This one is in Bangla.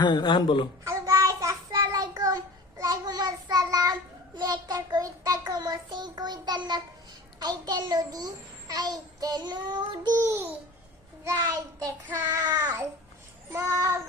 হ্যাঁ এখন বলো। হ্যালো গাইস, আসসালামু আলাইকুম। ওয়ালাইকুম আসসালাম। আমি একটা কবিতা কম, সেই কবিতার নাম আইতে নদী, যাইতে খাল, মগ